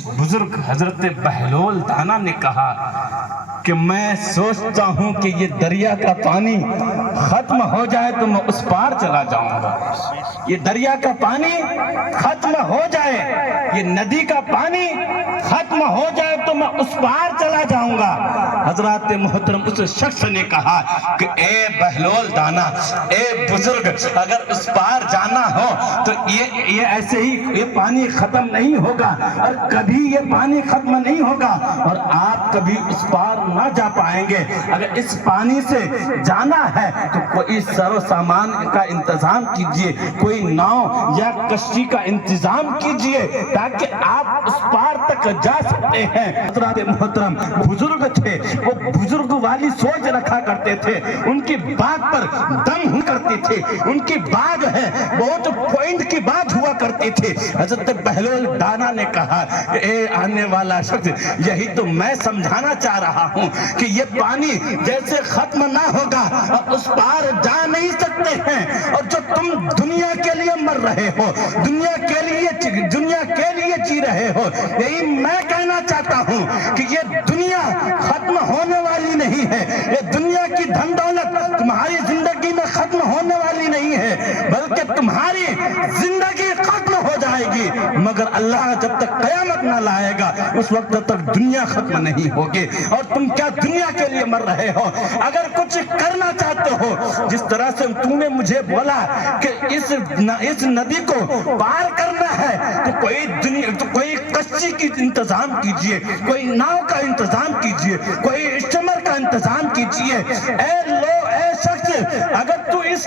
کچھ بزرگ حضرت بہلول دانا نے کہا کہ میں سوچتا ہوں کہ یہ دریا کا پانی ختم ہو جائے تو میں اس پار چلا جاؤں گا. یہ دریا کا پانی ختم ہو جائے, یہ ندی کا پانی ختم ہو جائے تو میں اس پار چلا جاؤں گا. حضرات محترم اس شخص نے کہا کہ اے بہلول دانا, اے بزرگ, اگر اس پار جانا ہو تو یہ ایسے ہی یہ پانی ختم نہیں ہوگا اور کبھی یہ پانی ختم نہیں ہوگا اور آپ کبھی اس پار نہ جا پائیں گے. اگر اس پانی سے جانا ہے تو کوئی سر و سامان کا انتظام کیجئے, کوئی ناؤ یا کشتی کا انتظام کیجئے تاکہ آپ اس پار تک جا سکتے ہیں. حضرات محترم بزرگ تھے, وہ بزرگ والی سوچ رکھا کرتے تھے, ان کی بات پر دم ہوا کرتے تھے, ان کی بات ہے بہت پوائنٹ کی بات ہوا کرتی تھی. حضرت بہلول دانا نے کہا اے آنے والا شخص, یہی تو میں سمجھانا چاہ رہا ہوں کہ یہ پانی جیسے ختم نہ ہوگا اور اس پار جا نہیں سکتے ہیں, اور جو تم دنیا کے لیے مر رہے ہو, دنیا کے لیے جی رہے ہو, یہی میں کہنا چاہتا ہوں کہ یہ دنیا ختم ہونے والی نہیں ہے, یہ دنیا کی دھن دولت تمہاری زندگی میں ختم ہونے والی نہیں ہے, بلکہ تمہاری زندگی ختم ہو جائے گی, مگر اللہ جب تک قیامت نہ لائے گا اس وقت تک دنیا ختم نہیں ہوگی. اور تم کیا دنیا کے لیے مر رہے ہو؟ اگر کچھ کرنا چاہتے ہو, جس طرح سے تم نے مجھے بولا کہ اس ندی کو پار کرنا ہے تو کوئی کشتی کی انتظام کیجئے, کوئی ناؤ کا انتظام کیجئے, کوئی اسٹیمر کا انتظام کیجئے. اے شخص, اگر تو اس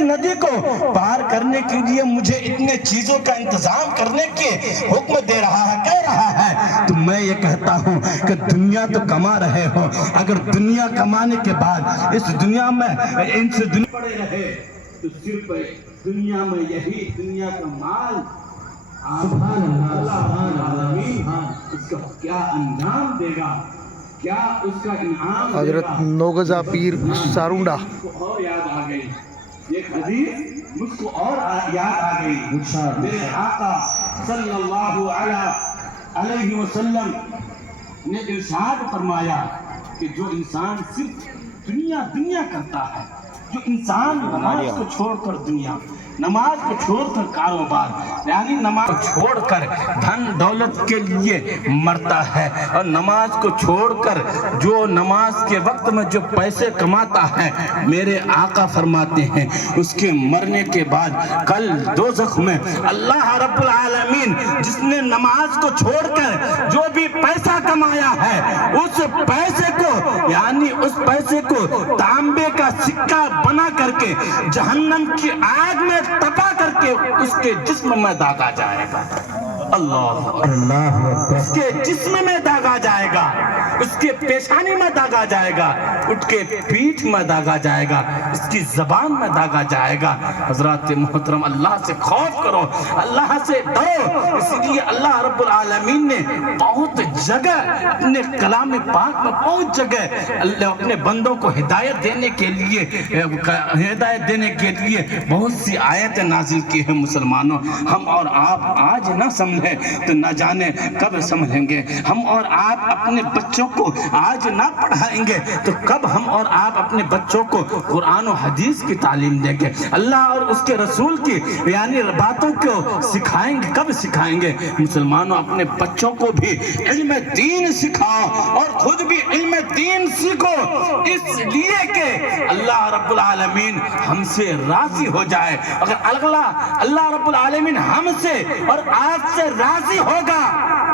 ندی کو پار کرنے کے لیے مجھے اتنے چیزوں کا انتظام کرنے کے حکم دے رہا ہے, کہہ رہا ہے, تو میں یہ کہتا ہوں کہ دنیا تو کما رہے ہو, اگر دنیا کمانے کے بعد اس دنیا میں ان سے دنیا پڑے رہے تو صرف دنیا میں یہی دنیا کا مال سبحان اللہ اس کا کیا انجام دے گا, کیا اس کا انعام. حضرت نوگزا پیر سارونڈا اور یاد آ گئی ایک حدیث, مجھ کو اور یاد آ گئی. میرے آقا صلی اللہ علیہ وسلم نے ارشاد فرمایا کہ جو انسان صرف دنیا کرتا ہے, جو انسان نماز کو چھوڑ کر دنیا, نماز کو چھوڑ کر کاروبار, یعنی نماز کو چھوڑ کر دھن دولت کے لیے مرتا ہے, اور نماز کو چھوڑ کر جو نماز کے وقت میں جو پیسے کماتا ہے, میرے آقا فرماتے ہیں اس کے مرنے کے بعد کل دوزخ میں اللہ رب العالمین جس نے نماز کو چھوڑ کر جو بھی پیسہ کمایا ہے, اس پیسے کو یعنی اس پیسے کو تانبے کا سکہ بنا کر کے جہنم کی آگ میں تپا کر کے اس کے جسم میں داغا جائے گا. اللہ, اس کے جسم میں داغا جائے گا, اس کے پیشانی میں داغا جائے گا, اس کے پیٹھ میں داغا جائے گا, اس کی زبان میں داغا جائے گا. حضرات محترم, اللہ سے خوف کرو, اللہ سے ڈرو. اس لیے اللہ رب العالمین نے بہت جگہ اپنے کلام پاک میں بہت جگہ اللہ اپنے بندوں کو ہدایت دینے کے لیے بہت سی آیتیں نازل کی ہیں. مسلمانوں, ہم اور آپ آج نہ سمجھیں تو نہ جانے کب سمجھیں گے. ہم اور آپ اپنے بچوں کو آج نہ پڑھائیں گے تو کب ہم اور آپ اپنے بچوں کو قرآن و حدیث کی تعلیم دیں گے, اللہ اور اس کے رسول کی یعنی باتوں کو سکھائیں گے, کب سکھائیں گے. مسلمانوں, اپنے بچوں کو بھی علم دین سکھاؤ اور خود بھی علم دین سیکھو, اس لیے کہ اللہ رب العالمین ہم سے راضی ہو جائے. اگر اللہ رب العالمین ہم سے اور آپ سے راضی ہوگا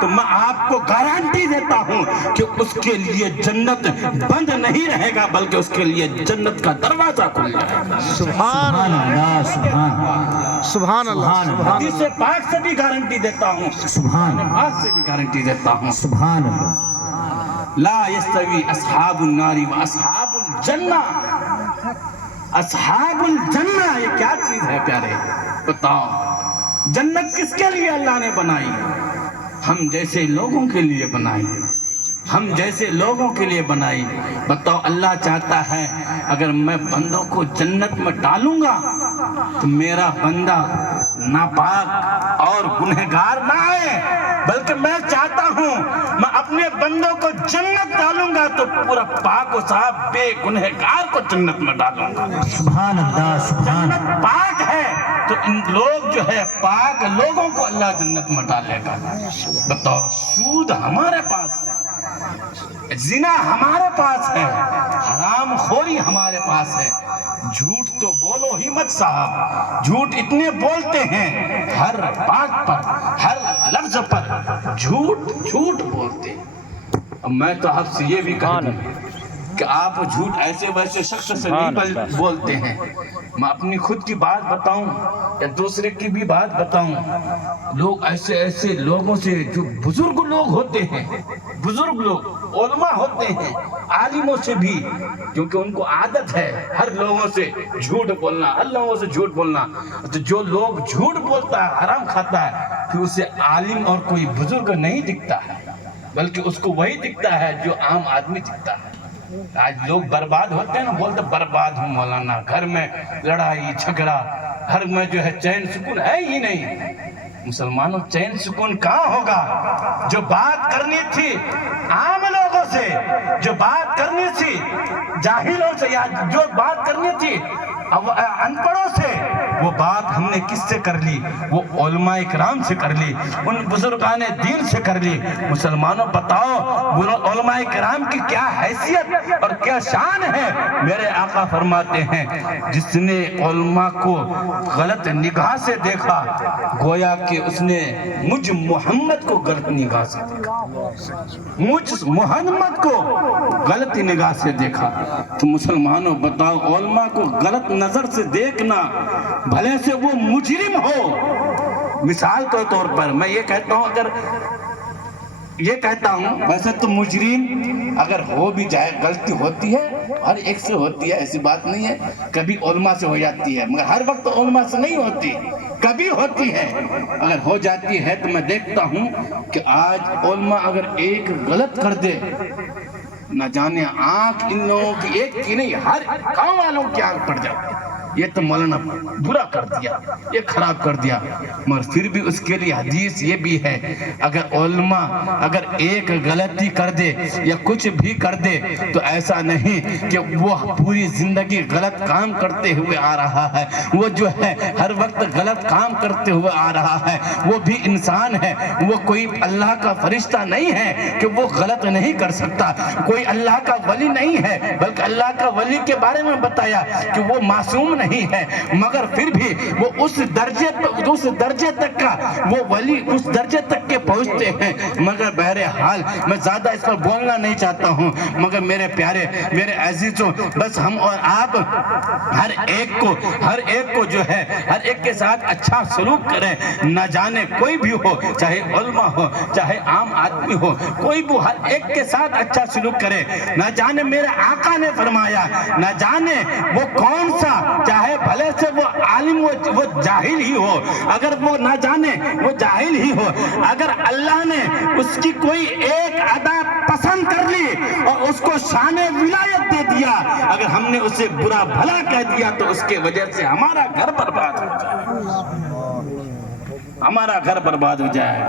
تو میں آپ کو گارنٹی دیتا ہوں کہ اس کے لیے جنت بند نہیں رہے گا, بلکہ اس کے لیے جنت کا دروازہ کھل جائے گا. سبحان اللہ, سبحان اللہ. حدیث پاک سے بھی گارنٹی دیتا ہوں, سبحان پاک سے بھی گارنٹی دیتا ہوں. سبحان اللہ. لا یستوی اصحاب النار و اصحاب الجنہ. اصحاب الجنہ یہ کیا چیز ہے پیارے, بتاؤ. جنت کس کے لیے اللہ نے بنائی؟ ہم جیسے لوگوں کے لیے بنائی. ہم جیسے لوگوں کے لیے بنائی. بتاؤ اللہ چاہتا ہے اگر میں بندوں کو جنت میں ڈالوں گا تو میرا بندہ ناپاک اور گنہگار نہ آئے، بلکہ میں چاہتا ہوں میں اپنے بندوں کو جنت ڈالوں گا تو پورا پاک و صاف بے گنہگار کو جنت میں ڈالوں گا. سبحان اللہ سبحان جنت پاک ہے تو ان لوگ جو ہے پاک لوگوں کو اللہ جنت میں ڈالے گا. بتاؤ سود ہمارے پاس ہے، زنا ہمارے پاس ہے، حرام خوری ہمارے پاس ہے. جھوٹ تو بولو ہی مت صاحب، جھوٹ اتنے بولتے ہیں، ہر بات پر ہر لفظ پر جھوٹ بولتے ہیں. اب میں تو آپ سے یہ بھی کہہ دوں کہ آپ جھوٹ ایسے ویسے شخص سے نہیں بولتے ہیں. میں اپنی خود کی بات بتاؤں یا دوسرے کی بھی بات بتاؤں، لوگ ایسے لوگوں سے جو بزرگ لوگ ہوتے ہیں، بزرگ لوگ علماء ہوتے ہیں، عالموں سے بھی، کیونکہ ان کو عادت ہے ہر لوگوں سے جھوٹ بولنا، ہر لوگوں سے جھوٹ بولنا. تو جو لوگ جھوٹ بولتا ہے، حرام کھاتا ہے، پھر اسے عالم اور کوئی بزرگ نہیں دکھتا ہے، بلکہ اس کو وہی دکھتا ہے جو عام آدمی دکھتا ہے. آج لوگ برباد ہوتے ہیں نا، بولتے برباد ہوں مولانا، گھر میں لڑائی جھگڑا، گھر میں جو ہے چین سکون ہے ہی نہیں. مسلمانوں چین سکون کہاں ہوگا؟ جو بات کرنی تھی عام لوگوں سے، جو بات کرنی تھی جاہلوں سے، یا جو بات کرنی تھی ان پڑھوں سے، وہ بات ہم نے کس سے کر لی؟ وہ علماء اکرام سے کر لی، ان بزرگان دین سے کر لی. مسلمانوں بتاؤ علماء اکرام کی کیا حیثیت اور کیا شان ہے. میرے آقا فرماتے ہیں جس نے علماء کو غلط نگاہ سے دیکھا گویا کہ اس نے مجھ محمد کو غلط نگاہ سے دیکھا، مجھ محمد کو غلط نگاہ سے دیکھا. تو مسلمانوں بتاؤ علماء کو غلط نظر سے دیکھنا، بھلے سے وہ مجرم ہو. مثال کے طور پر میں یہ کہتا ہوں ویسے تو مجرم اگر ہو بھی جائے، غلطی ہوتی ہے، ہر ایک سے ہوتی ہے، ایسی بات نہیں ہے. کبھی علماء سے ہو جاتی ہے، مگر ہر وقت علماء سے نہیں ہوتی، کبھی ہوتی ہے. اگر ہو جاتی ہے تو میں دیکھتا ہوں کہ آج علماء اگر ایک غلط کر دے، نہ جانے آنکھ ان لوگوں کی ایک کی نہیں، ہر گاؤں والوں کی آنکھ پڑ جاتی. یہ تو مولانا برا کر دیا، یہ خراب کر دیا. مگر پھر بھی اس کے لیے حدیث یہ بھی ہے، اگر علماء اگر ایک غلطی کر دے یا کچھ بھی کر دے تو ایسا نہیں کہ وہ پوری زندگی غلط کام کرتے ہوئے آ رہا ہے، وہ جو ہے ہر وقت غلط کام کرتے ہوئے آ رہا ہے. وہ بھی انسان ہے، وہ کوئی اللہ کا فرشتہ نہیں ہے کہ وہ غلط نہیں کر سکتا، کوئی اللہ کا ولی نہیں ہے، بلکہ اللہ کا ولی کے بارے میں بتایا کہ وہ معصوم نہیں ہے. مگر پھر بھی وہ اس درجے تک کا وہ ولی اس درجے تک کے پہنچتے ہیں. مگر بہرحال میں زیادہ اس پر بولنا نہیں چاہتا ہوں، مگر میرے پیارے میرے عزیزوں، بس ہم اور آپ ہر ایک کو جو ہے ہر ایک کے ساتھ اچھا سلوک کریں. نہ جانے کوئی بھی ہو، چاہے علماء ہو چاہے عام آدمی ہو، کوئی بھی ہر ایک کے ساتھ اچھا سلوک کرے. نہ جانے میرے آقا نے فرمایا، نہ جانے وہ کون سا، چاہے بھلے سے وہ عالم وہ جاہل ہی ہو، اگر وہ نہ جانے وہ جاہل ہی ہو، اگر اللہ نے اس کی کوئی ایک ادا پسند کر لی اور اس کو شان ولایت دے دیا، اگر ہم نے اسے برا بھلا کہہ دیا تو اس کے وجہ سے ہمارا گھر برباد ہو جائے، ہمارا گھر برباد ہو جائے گا.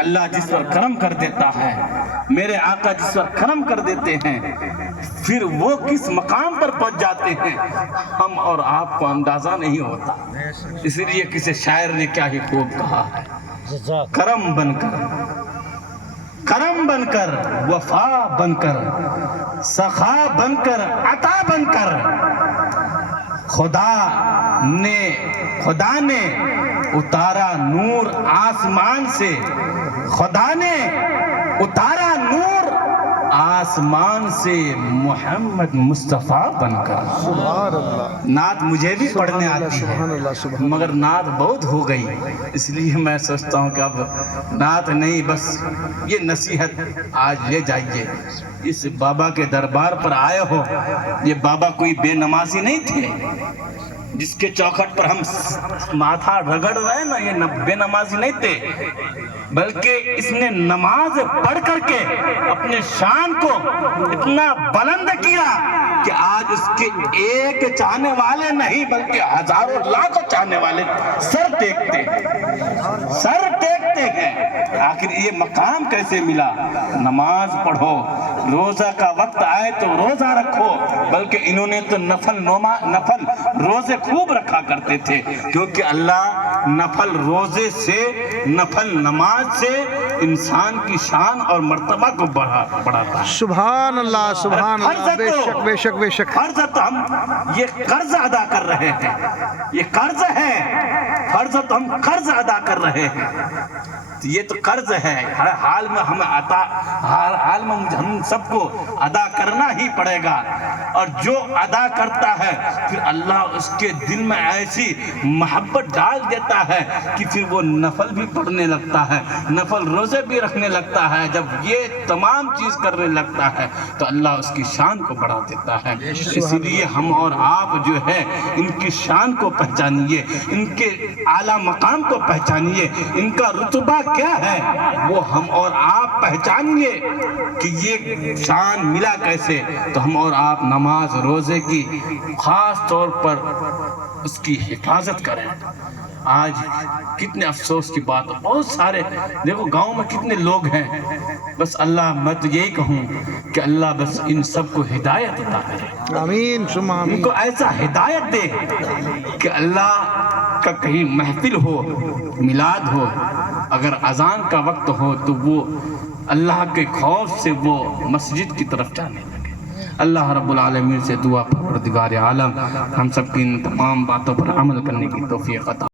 اللہ جس پر کرم کر دیتا ہے، میرے آقا جس پر کرم کر دیتے ہیں، پھر وہ کس مقام پر پہنچ جاتے ہیں ہم اور آپ کو اندازہ نہیں ہوتا. اس لیے کسی شاعر نے کیا ہی خوب کہا ہے، کرم بن کر وفا بن کر سخا بن کر عطا بن کر خدا نے اتارا نور آسمان سے، خدا نے اتارا نور آسمان سے محمد مصطفیٰ بن کر. سبحان اللہ. نعت مجھے بھی پڑھنے آتی سبحان اللہ ہے، سبحان مگر نعت بہت ہو گئی، اس لیے میں سوچتا ہوں کہ اب نعت نہیں، بس یہ نصیحت آج لے جائیے. اس بابا کے دربار پر آئے ہو، یہ بابا کوئی بے نمازی نہیں تھے جس کے چوکھٹ پر ہم ماتھا رگڑ رہے ہیں نا، یہ بے نمازی نہیں تھے. بلکہ اس نے نماز پڑھ کر کے اپنے شان کو اتنا بلند کیا کہ آج اس کے ایک چاہنے والے نہیں بلکہ ہزاروں لاکھوں چاہنے والے سر ٹیکتے ہیں۔ آخر یہ مقام کیسے ملا؟ نماز پڑھو، روزہ کا وقت آئے تو روزہ رکھو، بلکہ انہوں نے تو نفل روزے خوب رکھا کرتے تھے، کیونکہ اللہ نفل روزے سے، نفل نماز سے انسان کی شان اور مرتبہ کو بڑھاتا ہے۔ سبحان اللہ، سبحان اللہ، بے شک بے شک بے شک۔ فرض تو ہم یہ قرض ادا کر رہے ہیں، یہ قرض ہے، فرض تو ہم قرض ادا کر رہے ہیں، یہ تو قرض ہے، ہر حال میں ہم سب کو ادا کرنا ہی پڑے گا، اور جو ادا کرتا ہے پھر اللہ اس کے دل میں ایسی محبت ڈال دیتا ہے کہ پھر وہ نفل بھی پڑھنے لگتا ہے، نفل روزے بھی رکھنے لگتا ہے۔ جب یہ تمام چیز کرنے لگتا ہے تو اللہ اس کی شان کو بڑھا دیتا ہے۔ اس لیے ہم اور آپ جو ہے ان کی شان کو پہچانیے، ان کے اعلیٰ مقام کو پہچانیے، ان کا رتبہ کیا ہے وہ ہم اور آپ پہچانیے کہ یہ شان ملا کیسے۔ تو ہم اور آپ نماز روزے کی خاص طور پر اس کی حفاظت کریں۔ آج کتنے افسوس کی بات ہے، بہت سارے دیکھو گاؤں میں کتنے لوگ ہیں، بس اللہ، میں تو یہی کہوں کہ اللہ بس ان سب کو ہدایت عطا کرے، آمین ثم ان آمین۔ کو ایسا ہدایت دے کہ اللہ کا کہیں محفل ہو، میلاد ہو، اگر اذان کا وقت ہو تو وہ اللہ کے خوف سے وہ مسجد کی طرف جانے لگے۔ اللہ رب العالمین سے دعا، پروردگار عالم ہم سب کی ان تمام باتوں پر عمل کرنے کی توفیق عطا